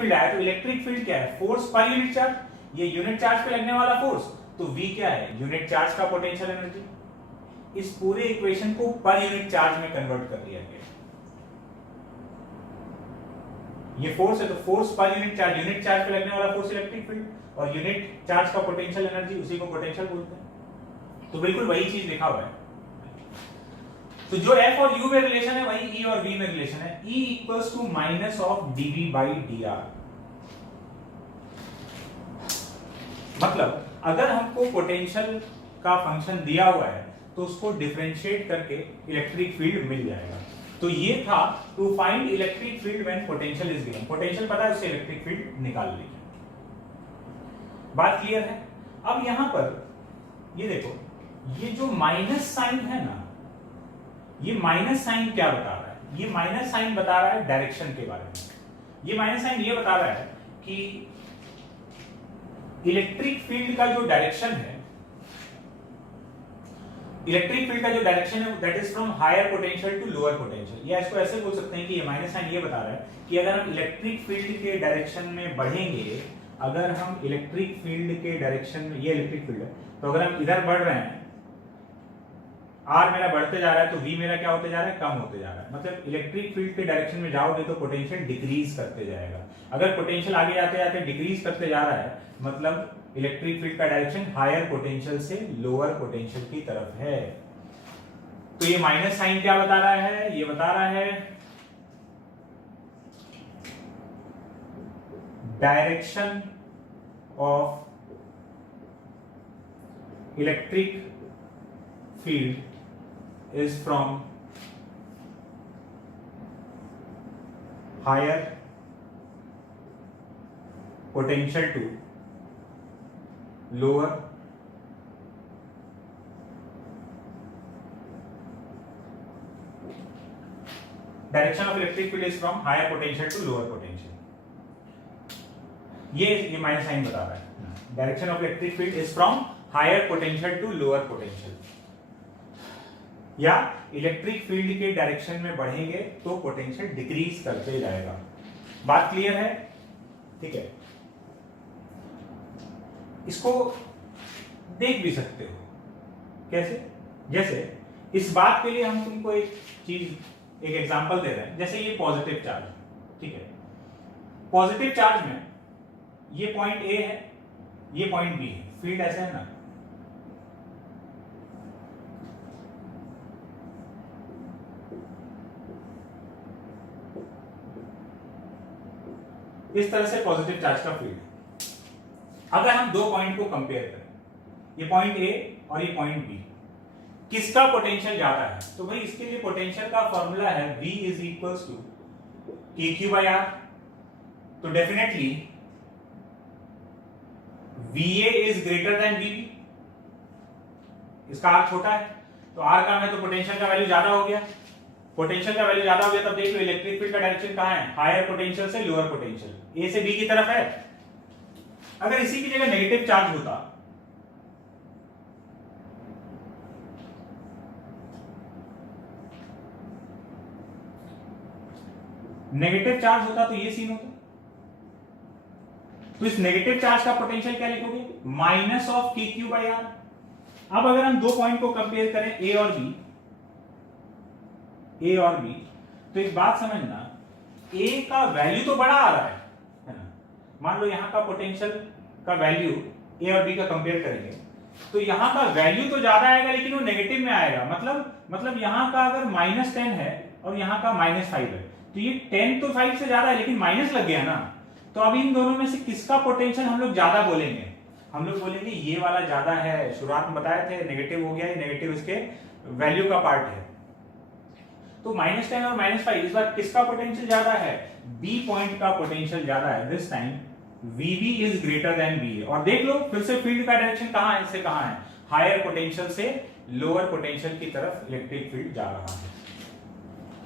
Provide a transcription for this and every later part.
Field है, तो electric field क्या है? Force per unit charge. ये यूनिट चार्ज पे लगने वाला फोर्स, तो V क्या है? यूनिट चार्ज का पोटेंशियल एनर्जी। इस पूरे इक्वेशन को पर यूनिट चार्ज में कन्वर्ट कर दिया गया। ये फोर्स है, तो फोर्स पर यूनिट चार्ज पे लगने वाला फोर्स इलेक्ट्रिक फील्ड, और यूनिट चार्ज का पोटेंशियल एनर्जी, उसी को पोटेंशियल बोलते हैं। तो बिल्कुल वही चीज लिखा हुआ है। तो जो F और U में रिलेशन है वही E और V में रिलेशन है। E equals to minus of dV by dr। मतलब अगर हमको पोटेंशियल का फंक्शन दिया हुआ है तो उसको डिफरेंशिएट करके इलेक्ट्रिक फील्ड मिल जाएगा। तो ये था to find electric field when potential is given. Potential पता है, उससे इलेक्ट्रिक फील्ड निकाल लीजिए। बात क्लियर है? अब यहां पर ये देखो, ये जो माइनस साइन है ना, ये माइनस साइन क्या बता रहा है? ये माइनस साइन बता रहा है डायरेक्शन के बारे में। ये माइनस साइन ये बता रहा है कि इलेक्ट्रिक फील्ड का जो डायरेक्शन है, that is from higher potential to lower potential. या इसको ऐसे बोल सकते हैं कि ये माइनस साइन ये बता रहा है कि अगर हम इलेक्ट्रिक फील्ड के डायरेक्शन में बढ़ेंगे, अगर हम इलेक्ट्रिक फील्ड के डायरेक्शन में, ये इलेक्ट्रिक फील्ड है, तो अगर हम इधर बढ़ रहे हैं, आर मेरा बढ़ते जा रहा है, तो वी मेरा क्या होते जा रहा है? कम होते जा रहा है। मतलब इलेक्ट्रिक फील्ड के डायरेक्शन में जाओगे तो पोटेंशियल डिक्रीज करते जाएगा। अगर पोटेंशियल आगे जाते जाते डिक्रीज करते जा रहा है, मतलब इलेक्ट्रिक फील्ड का डायरेक्शन हायर पोटेंशियल से लोअर पोटेंशियल की तरफ है। तो ये माइनस साइन क्या बता रहा है? ये बता रहा है direction of electric field is from higher potential to lower direction of electric field is from higher potential to lower potential। ये माइनस साइन बता रहा है। Direction of electric field is from higher potential to lower potential. या electric field के direction में बढ़ेंगे तो potential decrease करते जाएगा। बात क्लियर है? ठीक है। इसको देख भी सकते हो। कैसे? जैसे इस बात के लिए हम तुमको एक एग्जांपल दे रहे हैं। जैसे ये पॉजिटिव चार्ज, ठीक है। पॉजिटिव चार्ज में ये पॉइंट ए है, ये पॉइंट बी है। फील्ड ऐसा है ना, इस तरह से पॉजिटिव चार्ज का फील्ड है। अगर हम दो पॉइंट को कंपेयर करें, ये पॉइंट ए और ये पॉइंट बी, किसका पोटेंशियल ज्यादा है? तो भाई इसके लिए पोटेंशियल का फॉर्मूला है V is equals to KQ by R। तो definitely VA is greater than VB। इसका R छोटा है, तो R कम है, तो पोटेंशियल का वैल्यू ज्यादा हो गया। पोटेंशियल का वैल्यू ज्यादा हो गया, तब देख लो इलेक्ट्रिक फील्ड का डायरेक्शन कहां है? हायर पोटेंशियल से लोअर पोटेंशियल, ए से बी की तरफ है। अगर इसी की जगह नेगेटिव चार्ज होता, नेगेटिव चार्ज होता तो ये सीन होता। तो इस नेगेटिव चार्ज का पोटेंशियल क्या लिखोगे? Minus of KQ by R। अब अगर हम दो पॉइंट को कंपेयर करें, ए और बी, तो एक बात समझना, ए का वैल्यू तो बड़ा आ रहा है ना। मान लो यहां का पोटेंशियल का वैल्यू ए और बी का कंपेयर करेंगे, तो यहां का वैल्यू तो ज्यादा आएगा, लेकिन वो नेगेटिव में आएगा। मतलब यहां का अगर -10 है और यहां का -5 है, तो ये 10 तो 5 से ज्यादा है, लेकिन माइनस लग गया ना। तो अब इन दोनों में से किसका पोटेंशियल हम लोग ज्यादा बोलेंगे? हम लोग बोलेंगे ये वाला ज्यादा है। शुरुआत में बताए थे नेगेटिव हो गया, ये नेगेटिव इसके वैल्यू का पार्ट है। तो -10 और -5, इस बार किसका पोटेंशियल ज्यादा है? बी पॉइंट का पोटेंशियल ज्यादा है। This time VB is greater then BA। और देख लो फिर से फील्ड का डायरेक्शन कहां है? इससे कहां है? हायर पोटेंशियल से लोअर पोटेंशियल की तरफ इलेक्ट्रिक फील्ड जा रहा है।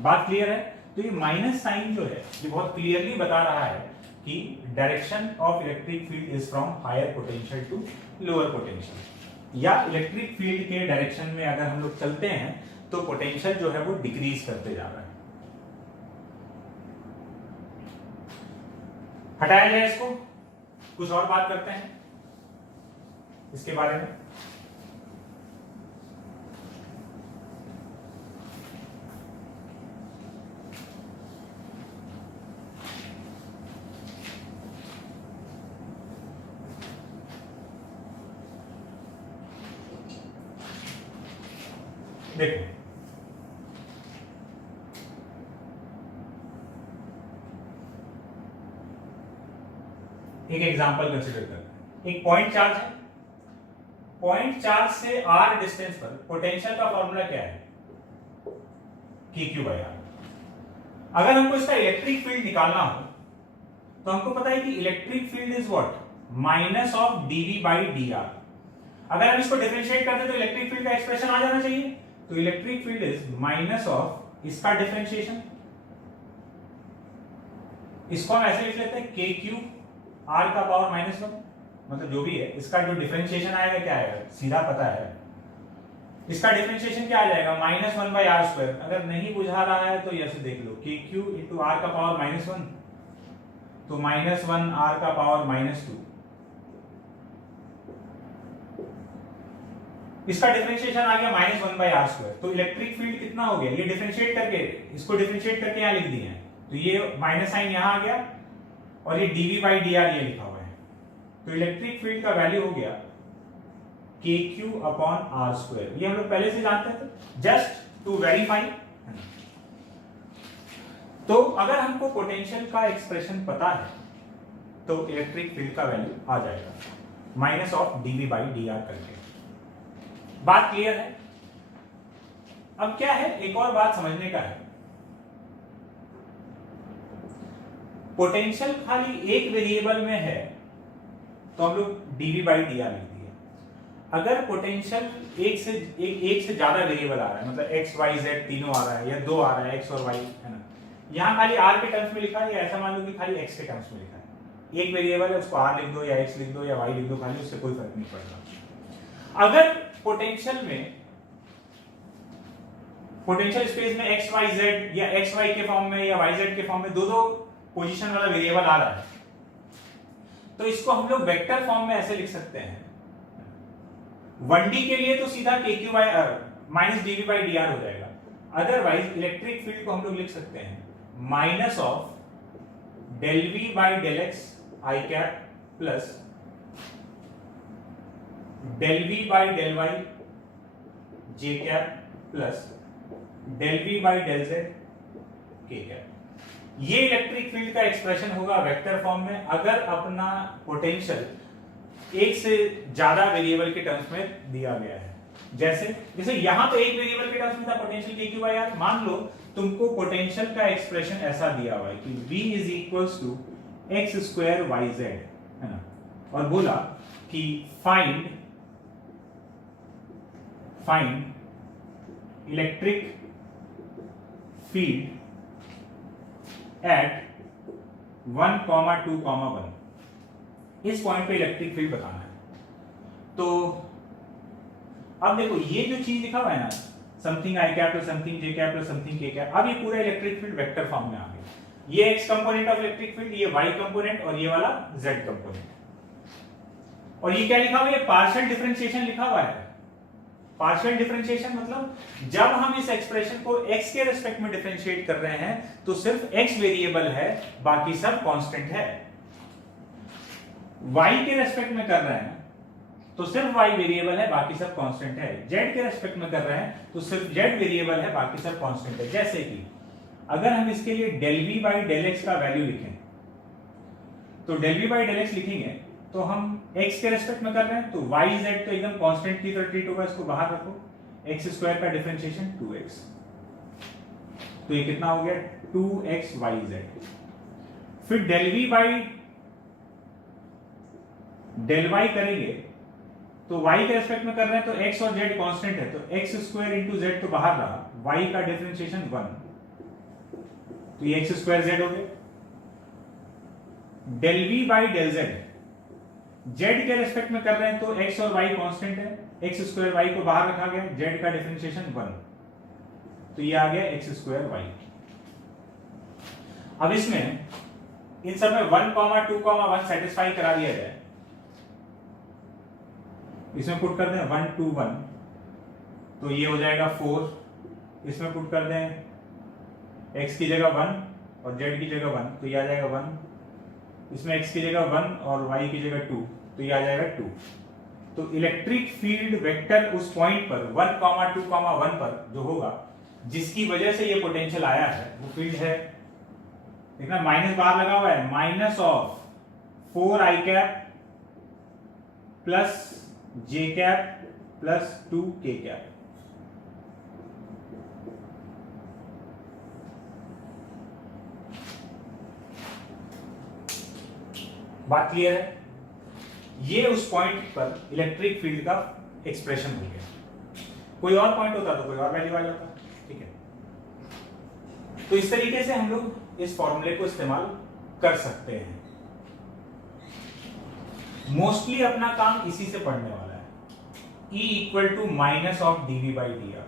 बात क्लियर है? तो ये माइनस साइन जो है, ये बहुत क्लियरली बता रहा है कि direction of electric field is from higher potential to lower potential. या इलेक्ट्रिक फील्ड के डायरेक्शन में अगर हम लोग चलते हैं तो पोटेंशियल जो है वो डिक्रीज करते जा रहा है। हटाया जाए इसको, कुछ और बात करते हैं इसके बारे में। देखो एक एग्जांपल कंसीडर करते हैं। एक पॉइंट चार्ज है, पॉइंट चार्ज से r डिस्टेंस पर पोटेंशियल का फॉर्मूला क्या है? kq/r। अगर हमको इसका इलेक्ट्रिक फील्ड निकालना हो तो हमको पता है कि electric field is what? Minus of dv/dr। अगर हम इसको डिफरेंशिएट करते तो इलेक्ट्रिक फील्ड का एक्सप्रेशन आ जाना चाहिए। तो electric field is minus of इसका डिफरेंशिएशन, इसको हम ऐसे लिख लेते हैं kq r का पावर -1, मतलब जो भी है इसका जो डिफरेंशिएशन आएगा क्या आएगा, सीधा पता है इसका डिफरेंशिएशन क्या आ जाएगा, -1/r²। अगर नहीं बुझा रहा है तो ऐसे देख लो, kq इंटू r का पावर -1 तो -1 r का पावर -2। इसका डिफरेंशिएशन आ गया -1/r²। तो इलेक्ट्रिक फील्ड कितना हो गया, ये डिफरेंशिएट करके, इसको डिफरेंशिएट करके यहां लिख दिए हैं, तो ये माइनस साइन यहां आ गया और ये dv/dr ये लिखा हुआ है। तो इलेक्ट्रिक फील्ड का वैल्यू हो गया kq/r²। ये हम लोग पहले से जानते थे, जस्ट टू वेरीफाई। तो अगर हमको पोटेंशियल का एक्सप्रेशन पता है तो इलेक्ट्रिक फील्ड का वैल्यू आ जाएगा माइनस ऑफ dv/dr करके। बात क्लियर है? अब क्या है, एक और बात समझने का है, पोटेंशियल खाली एक वेरिएबल में है तो हम लोग dv/dr लिख दिए। अगर पोटेंशियल एक से ज्यादा वेरिएबल आ रहा है, मतलब x y z तीनों आ रहा है या दो आ रहा है, x और y है ना, यहां खाली r के टर्म्स में लिखा है, या ऐसा मान लो कि खाली x के टर्म्स में लिखा है। एक वेरिएबल है उसको r लिख दो या x लिख दो या y लिख दो, खाली उससे कोई फर्क नहीं पड़ता। अगर पोटेंशियल में, पोटेंशियल स्पेस में x y z या x y के फॉर्म में या y z के फॉर्म में दो पोजीशन वाला वेरिएबल आ रहा है, तो इसको हम लोग वेक्टर फॉर्म में ऐसे लिख सकते हैं। 1D के लिए तो सीधा kq माइनस dv/dr हो जाएगा। अदरवाइज इलेक्ट्रिक फील्ड को हम लोग लिख सकते हैं minus of del v/del x i cap plus del v/del y j cap plus del v/del z k cap. ये इलेक्ट्रिक फील्ड का एक्सप्रेशन होगा वेक्टर फॉर्म में, अगर अपना पोटेंशियल एक से ज्यादा वेरिएबल के टर्म्स में दिया गया है। जैसे यहां तो एक वेरिएबल के टर्म्स में था पोटेंशियल kq/r। मान लो तुमको पोटेंशियल का एक्सप्रेशन ऐसा दिया हुआ है कि v is equals to x² yz, है ना, और बोला कि फाइंड इलेक्ट्रिक फील्ड एट 1, 2, 1। इस पॉइंट पे इलेक्ट्रिक फील्ड बताना है। तो अब देखो ये जो चीज लिखा हुआ है ना, something I cap plus something J cap plus something के कैप, अब ये पूरा इलेक्ट्रिक फील्ड वेक्टर फॉर्म में आ गया। ये x component of electric field, ये वाई कंपोनेंट और ये वाला जेड कंपोनेंट। और ये क्या लिखा हुआ है, ये पार्शियल डिफरेंशिएशन लिखा हुआ है। पार्शियल डिफरेंशिएशन मतलब जब हम इस एक्सप्रेशन को x के रेस्पेक्ट में डिफरेंशिएट कर रहे हैं तो सिर्फ x वेरिएबल है, बाकी सब कांस्टेंट है। y के रेस्पेक्ट में कर रहे हैं तो सिर्फ y वेरिएबल है, बाकी सब कांस्टेंट है। z के रेस्पेक्ट में कर रहे हैं तो सिर्फ z वेरिएबल है, बाकी सब कांस्टेंट है। जैसे कि अगर हम इसके लिए del v/del x का वैल्यू लिखें तो del v/del x लिखेंगे तो हम x के रेस्पेक्ट में कर रहे हैं तो y z तो एकदम कांस्टेंट की तरह ट्रीट होगा, इसको बाहर रखो। x² का डिफरेंशिएशन 2x, तो ये कितना हो गया 2x yz। फिर del v/del y करेंगे तो y के रेस्पेक्ट में कर रहे हैं तो x और z कांस्टेंट है, तो x² इंटू z तो बाहर रहा, y का डिफरेंशिएशन 1, तो ये x² z हो गया। del v/del z z के रेस्पेक्ट में कर रहे हैं तो x और y कांस्टेंट है, x² y को बाहर रखा गया, z का डिफरेंशिएशन 1, तो ये आ गया x² y। अब इसमें इन सब में 1, 2, 1 सेटिस्फाई करा दिया जाए, इसमें पुट कर दें 1, 2, 1, तो ये हो जाएगा 4, इसमें पुट कर दें x की जगह 1 और z की जगह 1, तो ये आ जाएगा 1, इसमें x की जगह 1 और y की जगह 2, तो ये आ जाएगा 2। तो इलेक्ट्रिक फील्ड वेक्टर उस पॉइंट पर 1, 2, 1 पर जो होगा, जिसकी वजह से ये पोटेंशियल आया है, वो फील्ड है, देखना माइनस बार लगा हुआ है, minus of 4i cap plus j cap plus 2k cap. बात क्लियर है? ये उस पॉइंट पर इलेक्ट्रिक फील्ड का एक्सप्रेशन हो गया। कोई और पॉइंट होता तो कोई और वैल्यू आ जाता, ठीक है। तो इस तरीके से हम लोग इस फॉर्मूले को इस्तेमाल कर सकते हैं। मोस्टली अपना काम इसी से पढ़ने वाला है, E = minus of dv by dr।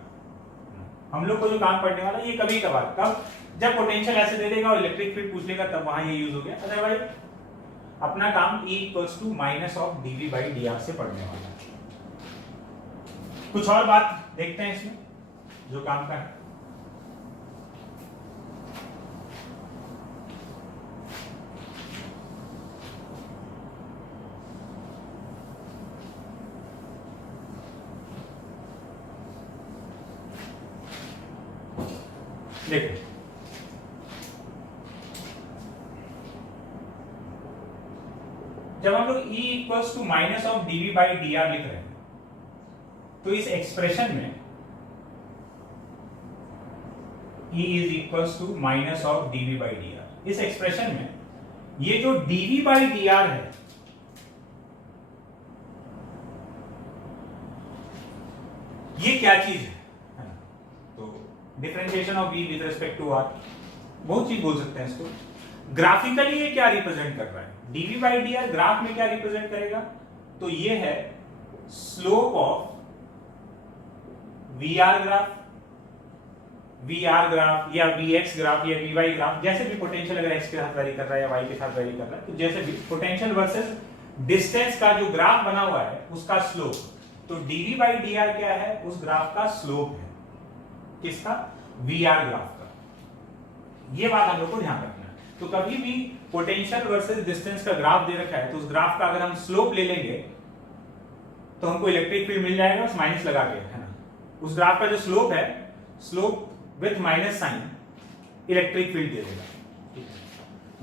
हम लोग को जो काम पढ़ने वाला है ये कभी कभार, कब जब पोटेंशियल ऐसे दे देगा और इलेक्ट्रिक फील्ड पूछ लेगा तब वहां ये यूज हो गया, अदरवाइज अपना काम E = minus of dv by dr से पढ़ने वाला है। कुछ और बात देखते हैं इसमें जो काम का है। देखो जब हम लोग E = minus of dv by dr लिख रहे हैं, तो इस एक्सप्रेशन में E = minus of dv by dr, इस एक्सप्रेशन में ये जो dv by dr है, ये क्या चीज है? तो differentiation of v with respect to r, बहुत चीज बोल सकते हैं इसको। ग्राफिकली ये क्या रिप्रेजेंट कर रहा है? dv by dr ग्राफ में क्या रिप्रेजेंट करेगा? तो ये है स्लोप ऑफ vr ग्राफ, या vx ग्राफ या vy ग्राफ, जैसे भी पोटेंशियल अगर x के साथ वैरी कर रहा है या y के साथ वैरी कर रहा है, तो जैसे भी पोटेंशियल वर्सेस डिस्टेंस का जो ग्राफ बना हुआ है उसका स्लोप। तो dv by dr क्या है? उस ग्राफ का स्लोप है। किसका? vr ग्राफ का। ये बात हम लोग को ध्यान रखना है। तो कभी भी पोटेंशियल वर्सेस डिस्टेंस का ग्राफ दे रखा है, तो उस ग्राफ का अगर हम स्लोप ले लेंगे तो हमको इलेक्ट्रिक फील्ड मिल जाएगा, उस माइनस लगा के, है ना। उस ग्राफ का जो स्लोप है, slope with minus sign electric field दे देगा।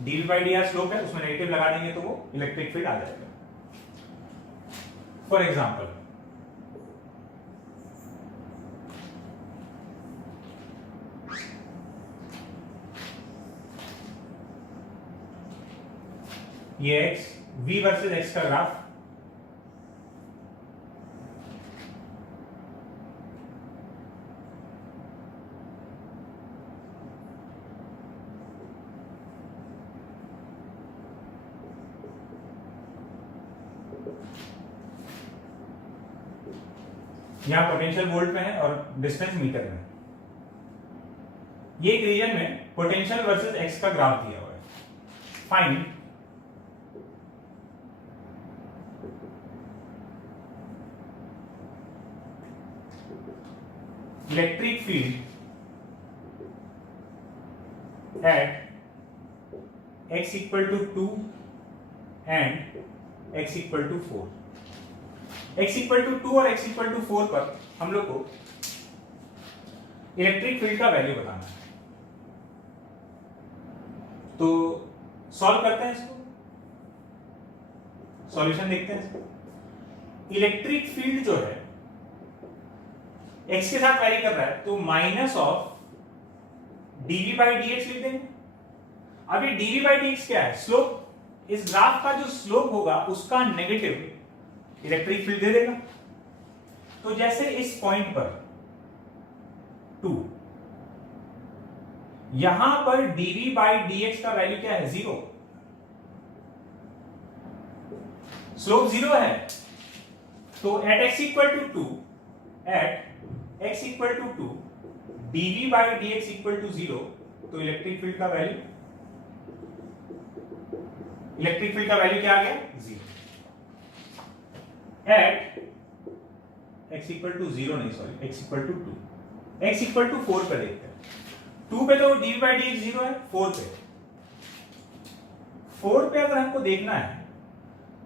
dv by dr स्लोप है, उसमें नेगेटिव लगा देंगे तो वो इलेक्ट्रिक फील्ड आ जाएगा। फॉर एग्जांपल ये x v वर्सेस x का ग्राफ, यहां पोटेंशियल वोल्ट में है और डिस्टेंस मीटर में। ये एक रीजन में पोटेंशियल वर्सेस x का ग्राफ दिया हुआ है। Find electric field at x = 2 and x = 4। x = 2 और x = 4 पर हम लोग को इलेक्ट्रिक फील्ड का वैल्यू बताना है। तो सॉल्व करते हैं इसको, सॉल्यूशन देखते हैं इसको। इलेक्ट्रिक फील्ड जो है x के साथ वैरी कर रहा है, तो minus of dv by dx लिख देंगे। अब ये dv by dx क्या है? स्लोप। इस ग्राफ का जो स्लोप होगा उसका नेगेटिव इलेक्ट्रिक फील्ड दे देगा। तो जैसे इस पॉइंट पर 2, यहां पर dv by dx का वैल्यू क्या है? 0। स्लोप 0 है, तो at x = 2, x = 2 dv by dx = 0, तो इलेक्ट्रिक फील्ड का वैल्यू इलेक्ट्रिक फील्ड का वैल्यू क्या आ गया 0 एट x इक्वल टू 0 नहीं sorry x equal to 2 x equal to 4 पे देखते हैं 2 पे तो dv बाई dx 0 है 4 पे अगर हमको देखना है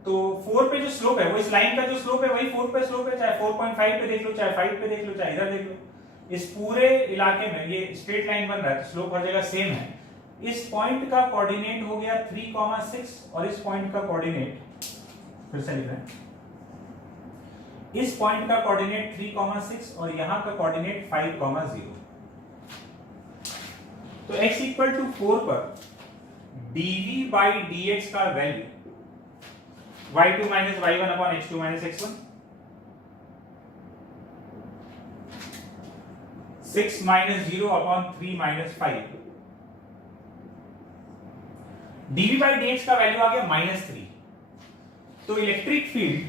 तो 4 पे जो स्लोप है वो इस लाइन का जो स्लोप है वही 4 पे स्लोप है, चाहे 4.5 पे देख लो, चाहे 5 पे देख लो, चाहे इधर देख लो। इस पूरे इलाके में ये स्ट्रेट लाइन बन रहा है तो स्लोप हर जगह सेम है। इस पॉइंट का कोऑर्डिनेट हो गया 3,6 और इस पॉइंट का कोऑर्डिनेट फिर से लिख रहे हैं, इस पॉइंट का कोऑर्डिनेट 3,6 और यहां का कोऑर्डिनेट 5,0। तो x इक्वल टू 4 पर dv बाई dx का value y2 minus y1 upon x2 minus x1 6 minus 0 upon 3 minus 5 dv by dx का वैल्यू आ गया -3। तो इलेक्ट्रिक फील्ड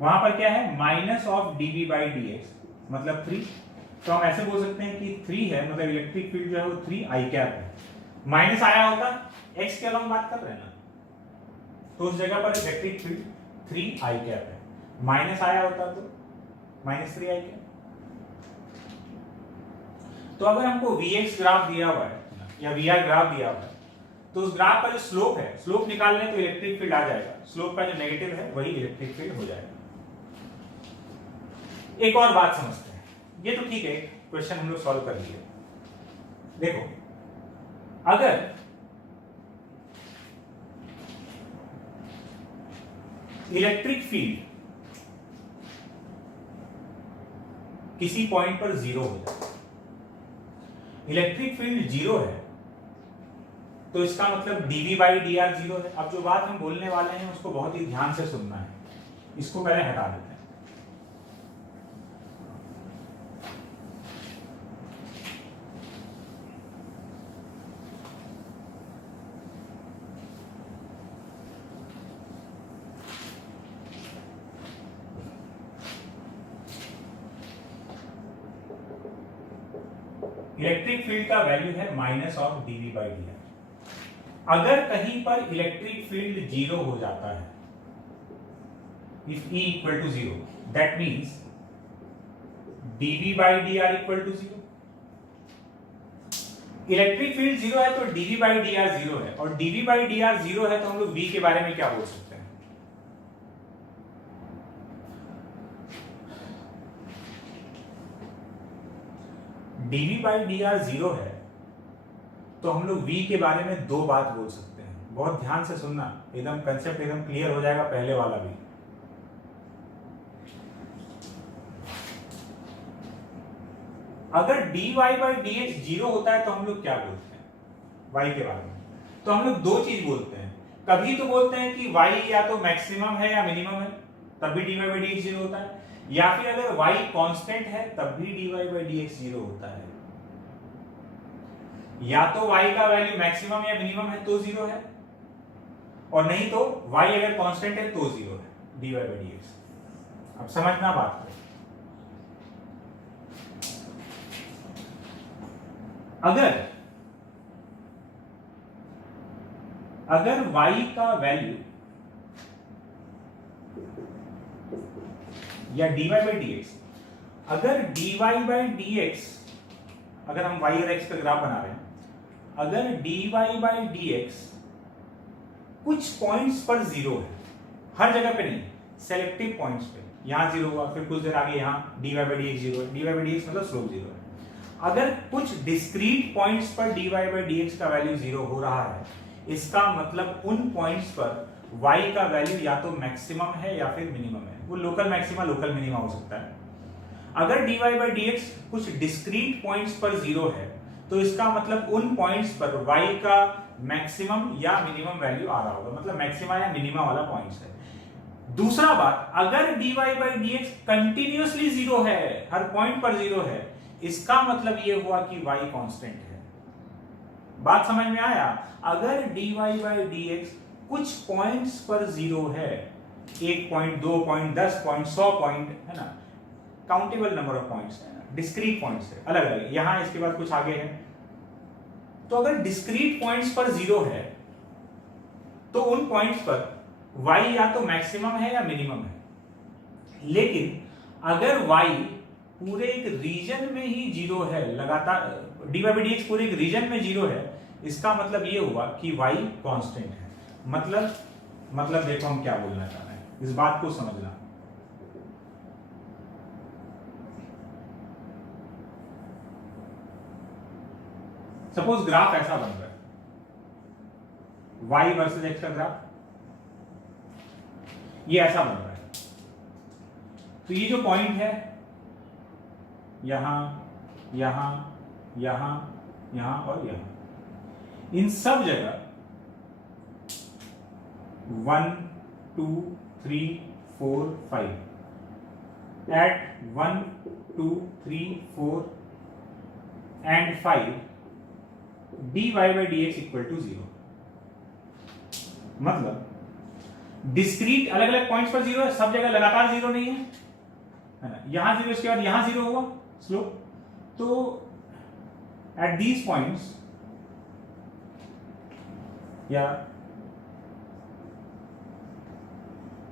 वहां पर क्या है minus of dv by dx मतलब 3। तो हम ऐसे बोल सकते हैं कि 3 है मतलब इलेक्ट्रिक फील्ड जो है वो 3 i कैप है। माइनस आया होता x के अलावा बात कर रहे हैं ना, तो उस जगह पर इलेक्ट्रिक फील्ड 3 i कैप है। माइनस आया होता तो -3 i कैप। तो अगर हमको vx ग्राफ दिया हुआ है या vi ग्राफ दिया हुआ है तो उस ग्राफ का जो स्लोप है, स्लोप निकालने तो इलेक्ट्रिक फील्ड आ जाएगा, स्लोप का जो नेगेटिव है वही इलेक्ट्रिक फील्ड हो जाएगा। एक और बात समझते हैं, ये तो ठीक है क्वेश्चन हम लोग सॉल्व कर लिए। देखो अगर इलेक्ट्रिक फील्ड किसी पॉइंट पर 0 हो जाए, इलेक्ट्रिक फील्ड 0 है तो इसका मतलब dv बाई dr 0 है। अब जो बात हम बोलने वाले हैं उसको बहुत ही ध्यान से सुनना है, इसको पहले हटा देते हैं। इलेक्ट्रिक फील्ड का वैल्यू है minus of dv by dr। अगर कहीं पर इलेक्ट्रिक फील्ड 0 हो जाता है, if E equal to 0 that means dv by dr equal to 0। Electric field 0 है तो dv बाई dr 0 है, और dv बाई dr 0 है तो हम लोग V के बारे में क्या बोल सकते हैं? dv बाई dr 0 है तो हम लोग v के बारे में दो बात बोल सकते हैं। बहुत ध्यान से सुनना, एकदम कंसेप्ट एकदम क्लियर हो जाएगा पहले वाला भी। अगर dy बाई dx 0 होता है तो हम लोग क्या बोलते हैं y के बारे में? तो हम लोग दो चीज बोलते हैं, कभी तो बोलते हैं कि y या तो मैक्सिमम है या मिनिमम है तब भी dy बाई dx 0 होता है, या फिर अगर y कांस्टेंट है तब भी dy बाई dx 0 होता है। या तो y का वैल्यू मैक्सिमम या मिनिमम है तो 0 है, और नहीं तो y अगर कांस्टेंट है तो 0 है dy बाई dx। अब समझना बात को, अगर y का वैल्यू या dy बाई dx, अगर dy बाई dx, अगर हम y और x का ग्राफ बना रहे हैं, अगर dy बाई dx कुछ पॉइंट्स पर 0 है, हर जगह पे नहीं, सेलेक्टिव पॉइंट्स पे, यहां 0 हुआ फिर कुछ देर आगे यहां dy बाई dx 0 है, dy बाई dx मतलब स्लोप 0 है। अगर कुछ डिस्क्रीट पॉइंट्स पर dy बाई dx का वैल्यू 0 हो रहा है, इसका मतलब उन पॉइंट्स पर y का वैल्यू या तो मैक्सिमम है या फिर मिनिमम है। वो लोकल मैक्सिमा लोकल मिनिमा हो सकता है। अगर dy बाई dx कुछ डिस्क्रीट पॉइंट्स पर 0 है तो इसका मतलब उन पॉइंट्स पर y का मैक्सिमम या मिनिमम वैल्यू आ रहा होगा, मतलब मैक्सिमा या मिनिमा वाला पॉइंट्स है। दूसरा बात, अगर dy बाई dx कंटिन्यूअसली 0 है, हर पॉइंट पर 0 है, इसका मतलब ये हुआ कि y कांस्टेंट है। बात समझ में आया? अगर dy बाई dx कुछ पॉइंट्स पर 0 है, 1 पॉइंट, 2 पॉइंट, 10 पॉइंट, 100 पॉइंट, है ना, काउंटेबल नंबर ऑफ पॉइंट्स है, डिस्क्रीट पॉइंट्स है, अलग अलग, यहां इसके बाद कुछ आगे है। तो अगर डिस्क्रीट पॉइंट्स पर 0 है तो उन पॉइंट्स पर y या तो मैक्सिमम है या मिनिमम है। लेकिन अगर y पूरे एक रीजन में ही जीरो है, लगातार dy by dx पूरे एक रीजन में जीरो है, इसका मतलब ये हुआ कि y कांस्टेंट है। मतलब देखो हम क्या बोलना चाह रहे हैं, इस बात को समझना। सपोज ग्राफ ऐसा बन रहा है, y वर्सेस x का ग्राफ ये ऐसा बन रहा है। तो ये जो पॉइंट है यहां, यहां, यहां, यहां और यहां, इन सब जगह 1 2 3 4 5 at 1 2 3 4 and 5 dy by dx equal to 0। मतलब डिस्क्रीट अलग अलग पॉइंट्स पर जीरो है, सब जगह लगातार जीरो नहीं है ना। यहां जीरो, इसके बाद यहां जीरो हुआ स्लोप। तो एट दीज पॉइंट्स या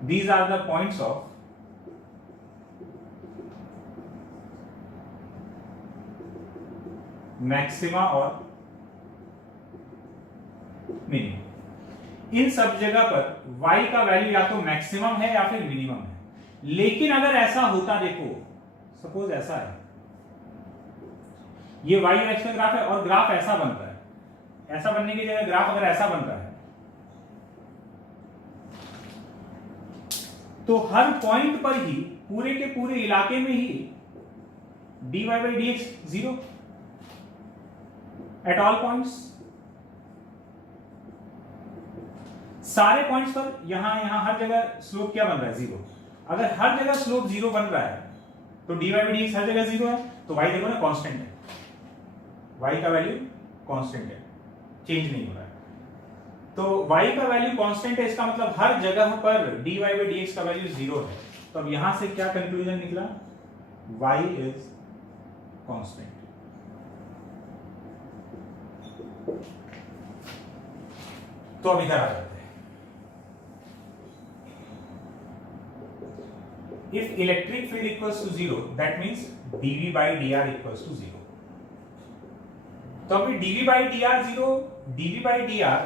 these are the points of maxima और मिनिमम। इन सब जगह पर y का वैल्यू या तो मैक्सिमम है या फिर मिनिमम है। लेकिन अगर ऐसा होता, देखो सपोज ऐसा है, ये y और x का ग्राफ है और ग्राफ ऐसा बन रहा है, ऐसा बनने की जगह ग्राफ अगर ऐसा बन रहा है, तो हर पॉइंट पर ही पूरे के पूरे इलाके में ही dy by dx 0 at all points. सारे पॉइंट्स पर यहां हर जगह स्लोप क्या बन रहा है, 0। अगर हर जगह स्लोप 0 बन रहा है तो dy by dx हर जगह 0 है, तो y देखो ना कांस्टेंट है, y का वैल्यू कांस्टेंट है, चेंज नहीं हो रहा है। तो y का वैल्यू कांस्टेंट है, इसका मतलब हर जगह पर dy by dx का वैल्यू 0 है। तो अब यहां से क्या कंक्लूजन निकला, y इज कांस्टेंट। तो अब इधर आ जाते हैं। If electric field equals to 0 that means dv by dr equals to 0। तो अभी dv by dr 0, dv by dr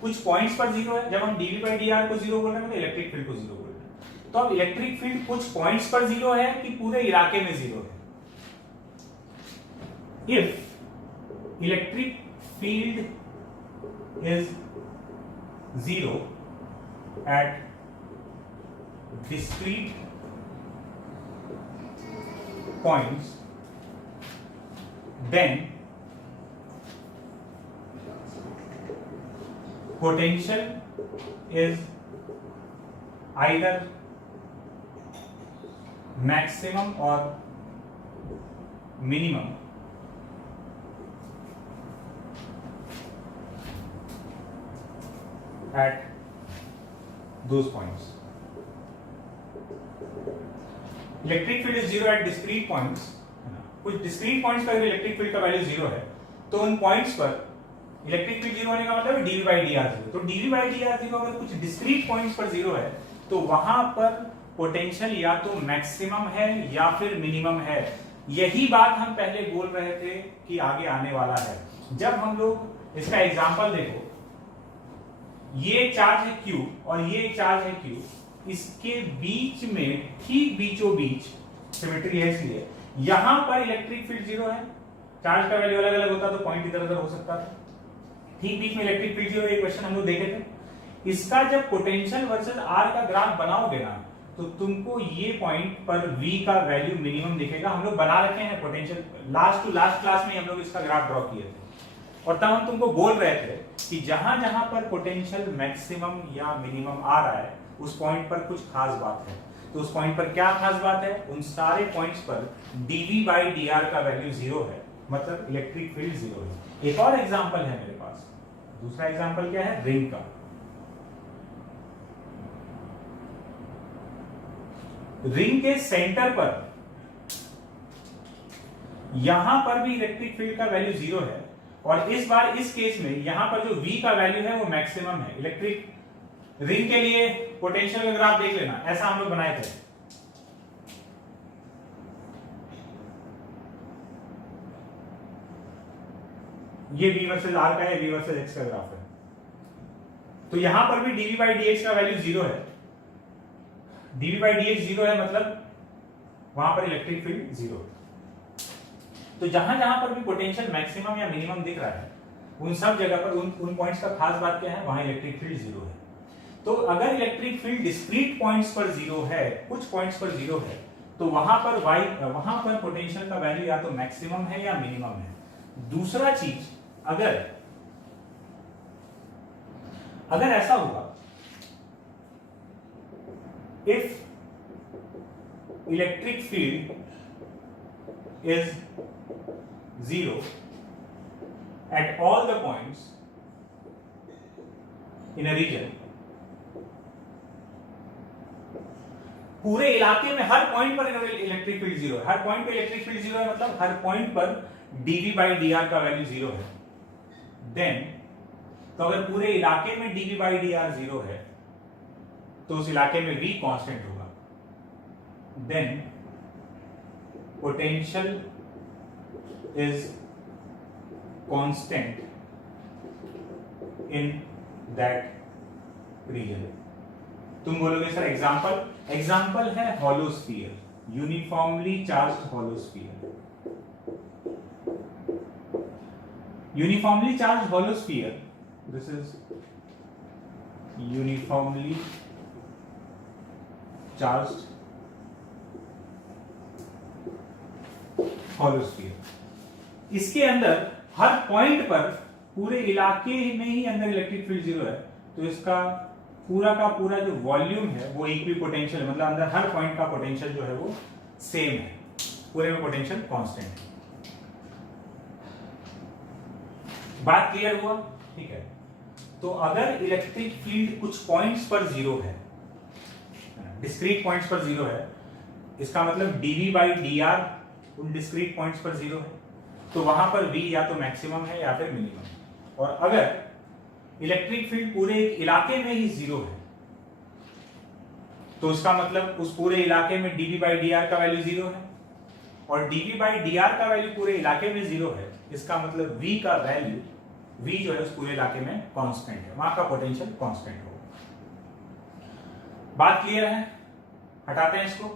कुछ पॉइंट्स पर 0 है। जब हम dv by dr को 0 बोल रहे हैं तो इलेक्ट्रिक फील्ड को 0 बोल रहे हैं। तो अब इलेक्ट्रिक फील्ड कुछ पॉइंट्स पर 0 है कि पूरे इलाके में 0 है। If electric field is 0 at discrete points, then potential is either maximum or minimum at those points. Electric field is 0 at discrete points. कुछ डिस्क्रीट पॉइंट्स पर इलेक्ट्रिक फील्ड का वैल्यू 0 है, तो उन पॉइंट्स पर इलेक्ट्रिक फील्ड 0 होने का मतलब है dv by dr 0। तो dv by dr 0 अगर कुछ डिस्क्रीट पॉइंट्स पर 0 है तो वहां पर पोटेंशियल या तो मैक्सिमम है या फिर मिनिमम है। यही बात हम पहले बोल रहे थे कि आगे आने वाला है। जब हम लोग इसका एग्जांपल देखो, ये एक चार्ज है Q और ये एक चार्ज है Q, इसके बीच में ठीक बीचों बीच सिमेट्री है, इसलिए यहां पर इलेक्ट्रिक फील्ड 0 है। चार्ज का वैल्यू अलग अलग होता तो पॉइंट इधर उधर हो सकता था। ठीक बीच में इलेक्ट्रिक फील्ड 0, एक क्वेश्चन हम लोग देखे थे। इसका जब पोटेंशियल वर्सेस R का ग्राफ बनाओगे ना तो तुमको ये पॉइंट पर V का वैल्यू मिनिमम दिखेगा। हम लोग बना रखे हैं potential, last to last class में हम लोग इसका ग्राफ ड्रॉ किए थे और तब हम तुमको बोल रहे थे कि जहां जहां पर पोटेंशियल मैक्सिमम या मिनिमम आ रहा है उस पॉइंट पर कुछ खास बात है। तो उस पॉइंट पर क्या खास बात है, उन सारे पॉइंट्स पर dv by dr का वैल्यू 0 है, मतलब इलेक्ट्रिक फील्ड 0 है। एक और एग्जांपल है मेरे पास, दूसरा एग्जांपल क्या है, रिंग का। रिंग के सेंटर पर यहां पर भी इलेक्ट्रिक फील्ड का वैल्यू 0 है और इस बार इस केस में यहां पर जो V का वैल्यू है वो मैक्सिमम है। इलेक्ट्रिक रिंग के लिए पोटेंशियल का ग्राफ देख लेना, ऐसा हम लोग बनाए थे। ये V वर्सेस R का है, V वर्सेस X का ग्राफ है। तो यहां पर भी dV बाई dx का वैल्यू 0 है। dV बाई dx 0 है, मतलब वहां पर इलेक्ट्रिक फील्ड 0 है। तो जहां जहां पर भी पोटेंशियल मैक्सिमम या मिनिमम दिख रहा है, उन सब जगह पर उन पॉइंट्स का खास बात क्या है, वहां इलेक्ट्रिक फील्ड 0 है। तो अगर इलेक्ट्रिक फील्ड डिस्क्रीट पॉइंट्स पर 0 है, कुछ पॉइंट्स पर 0 है, तो वहां पर पोटेंशियल का वैल्यू या तो मैक्सिमम है या मिनिमम है। दूसरा चीज, अगर ऐसा हुआ, if electric field is 0 at all the points in a region, पूरे इलाके में हर पॉइंट पर इलेक्ट्रिक फील्ड 0 है। हर पॉइंट पे इलेक्ट्रिक फील्ड 0 है, मतलब हर पॉइंट पर dV बाई dr का वैल्यू 0 है। देन तो अगर पूरे इलाके में dV बाई dr 0 है, तो उस इलाके में V कांस्टेंट होगा। Then potential is constant in that region। तुम बोलोगे सर एग्जाम्पल है hollow sphere, uniformly charged hollow sphere. Uniformly charged hollow sphere, this is uniformly charged hollow sphere. इसके अंदर हर पॉइंट पर पूरे इलाके में ही अंदर इलेक्ट्रिक फील्ड 0 है, तो इसका पूरा का पूरा जो वॉल्यूम है वो इक्विपोटेंशियल है, मतलब अंदर हर पॉइंट का पोटेंशियल जो है वो सेम है, पूरे में पोटेंशियल कांस्टेंट है। बात क्लियर हुआ? ठीक है। तो अगर इलेक्ट्रिक फील्ड कुछ पॉइंट्स पर 0 है, डिस्क्रीट पॉइंट्स पर 0 है, इसका मतलब dV बाई dr उन डिस्क्रीट पॉइंट्स पर 0 है, तो वहां पर V या तो मैक्सिमम है या फिर मिनिमम। और अगर इलेक्ट्रिक फील्ड पूरे एक इलाके में ही 0 है, तो उसका मतलब उस पूरे इलाके में dV बाई dr का वैल्यू 0 है, और dV बाई dr का वैल्यू पूरे इलाके में 0 है। इसका मतलब V का वैल्यू, V जो है उस पूरे इलाके में कांस्टेंट है, वहां का पोटेंशियल कांस्टेंट होगा। बात क्लियर है? हटाते हैं इसको।